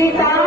escrita